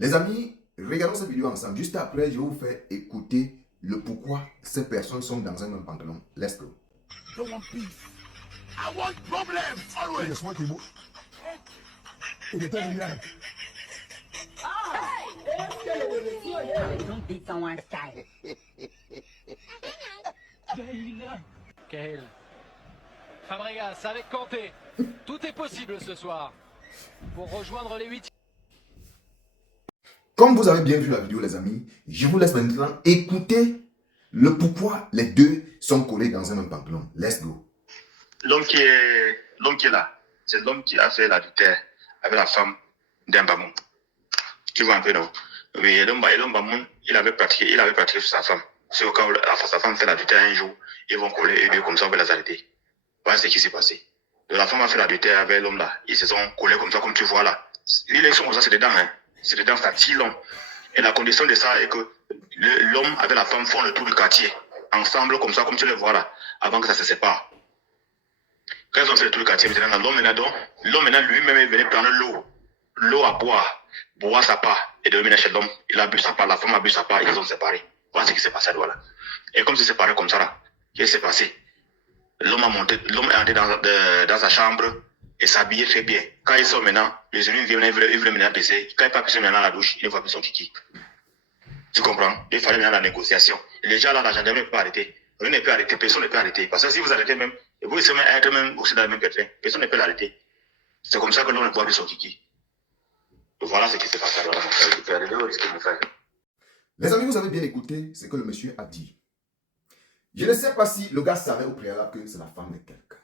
Les amis, regardons cette vidéo ensemble. Juste après, je vais vous faire écouter le pourquoi ces personnes sont dans un même pantalon. Let's go. Don't want peace. I want problems always. Yes, what you It is very right. Don't beat someone's style. Cahill. Fabregas avec Kanté. Tout est possible ce soir pour rejoindre les 8. Comme vous avez bien vu la vidéo, les amis, je vous laisse maintenant écouter le pourquoi les deux sont collés dans un même pantalon. Let's go. L'homme qui est là, c'est l'homme qui a fait l'adultère avec la femme d'un Bamoun. Tu vois un peu, non? Oui, l'homme Bamoun, il avait pratiqué sur sa femme. C'est au cas où sa femme fait l'adultère un jour, ils vont coller et deux comme ça, on va les arrêter. Voilà ce qui s'est passé. Donc, la femme a fait l'adultère avec l'homme là. Ils se sont collés comme ça, comme tu vois là. L'élection comme ça, c'est dedans, hein. C'est dedans, ça tire long. Et la condition de ça est que l'homme avec la femme font le tour du quartier. Ensemble, comme ça, comme tu le vois là, avant que ça se sépare. Quand ils ont fait le tour du quartier, maintenant, l'homme maintenant lui-même est venu prendre l'eau à boire sa part. Et de maintenant chez l'homme, il a bu sa part, la femme a bu sa part, ils ont séparé. Voilà ce qui s'est passé à là. Et comme c'est séparé comme ça là, qu'est-ce qui s'est passé? L'homme est entré dans sa chambre et s'habillait très bien. Quand ils sont maintenant, les ennemis viennent, ils veulent maintenant pisser. Quand il pas pisser maintenant à la douche, il ne voit plus son kiki. Tu comprends? Il fallait maintenant la négociation. Et les gens là, la gendarmerie ne peut pas arrêter. Rien ne peut arrêter, personne ne peut arrêter. Parce que si vous arrêtez même, et vous essayez d'être même aussi dans le même pétrin, personne ne peut l'arrêter. C'est comme ça que l'on ne voit plus son kiki. Voilà ce qui s'est passé alors, mon frère. Les amis, vous avez bien écouté ce que le monsieur a dit. Je ne sais pas si le gars savait au préalable que c'est la femme de quelqu'un.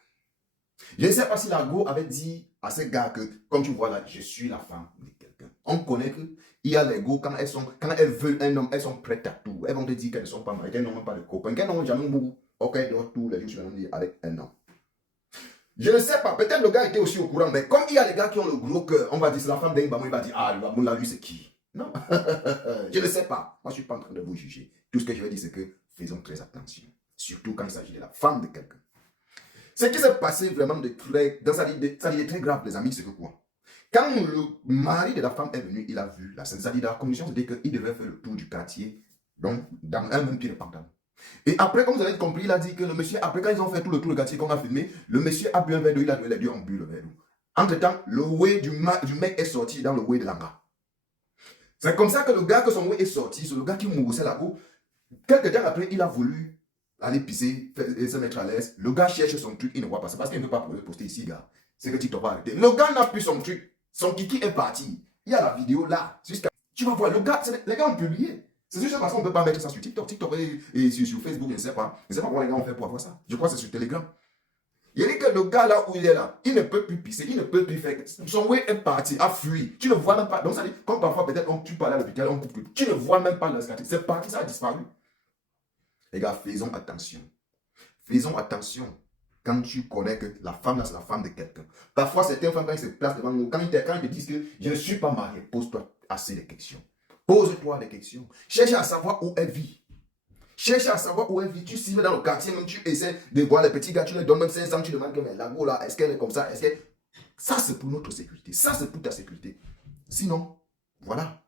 Je ne sais pas si la go avait dit à ce gars que, comme tu vois là, je suis la femme de quelqu'un. On connaît qu'il y a les go, quand elles veulent un homme, elles sont prêtes à tout. Elles vont te dire qu'elles ne sont pas mariées, qu'elles n'ont pas de copain, qu'elles n'ont jamais beaucoup. Ok, donc tous les jours sur un avec un homme. Je ne sais pas, peut-être le gars était aussi au courant, mais comme il y a les gars qui ont le gros cœur, on va dire c'est la femme d'un Bamou, il va dire, ah, le Bamou là, lui c'est qui? Non, je ne sais pas. Moi, je ne suis pas en train de vous juger. Tout ce que je veux dire, c'est que faisons très attention. Surtout quand il s'agit de la femme de quelqu'un. Ce qui s'est passé vraiment de très, dans sa vie, ça est très grave, les amis, c'est que quoi? Quand le mari de la femme est venu, il a vu la scène. C'est-à-dire, dans la commission, c'est-à-dire qu'il devait faire le tour du quartier, donc dans un même pied de pantalon. Et après, comme vous avez compris, il a dit que le monsieur, après quand ils ont fait tout le tour du quartier qu'on a filmé, le monsieur a bu un verre d'eau, il a donné les deux ont bu le verre d'eau. Entre-temps, le way du mec est sorti dans le way de l'anga. C'est comme ça que le gars que son way est sorti, c'est le gars qui moussait la peau. Quelques temps après, il a voulu aller pisser et se mettre à l'aise. Le gars cherche son truc, il ne voit pas. C'est parce qu'il ne peut pas le poster ici, gars. C'est que TikTok va arrêter. Le gars n'a plus son truc. Son kiki est parti. Il y a la vidéo là. Tu vas voir, le gars, les gars ont publié. C'est juste parce qu'on ne peut pas mettre ça sur TikTok. TikTok et sur Facebook, je ne sais pas. Je ne sais pas comment les gars ont fait pour avoir ça. Je crois que c'est sur Telegram. Il dit que le gars là où il est là, il ne peut plus pisser, il ne peut plus faire. Son way est parti, a fui. Tu ne vois même pas. Donc ça dit, comme parfois peut-être tu parles à l'hôpital, on coupe plus. Tu ne vois même pas la cicatrice. C'est parti, ça a disparu. Les gars, faisons attention. Faisons attention quand tu connais que la femme là, c'est la femme de quelqu'un. Parfois, certaines femmes, quand ils se placent devant nous, quand ils te disent que je ne suis pas marié, pose-toi assez de questions. Pose-toi des questions. Cherche à savoir où elle vit. Cherche à savoir où elle vit. Tu cibles dans le quartier, même tu essaies de voir les petits gars, tu leur donnes même 500, tu demandes que mais la go là, est-ce qu'elle est comme ça? Est-ce que... Ça, c'est pour notre sécurité. Ça, c'est pour ta sécurité. Sinon, voilà.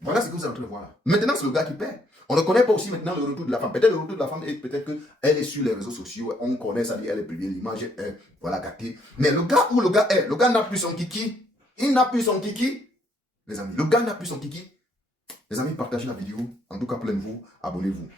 Voilà ce que vous êtes en train de voir là. Maintenant, c'est le gars qui perd. On ne connaît pas aussi maintenant le retour de la femme. Peut-être le retour de la femme, peut-être qu'elle est sur les réseaux sociaux. On connaît ça, elle est privée, l'image est voilà, gâtée. Mais le gars où le gars est, le gars n'a plus son kiki. Il n'a plus son kiki. Les amis, le gars n'a plus son kiki. Les amis, partagez la vidéo. En tout cas, plaît-vous, abonnez-vous.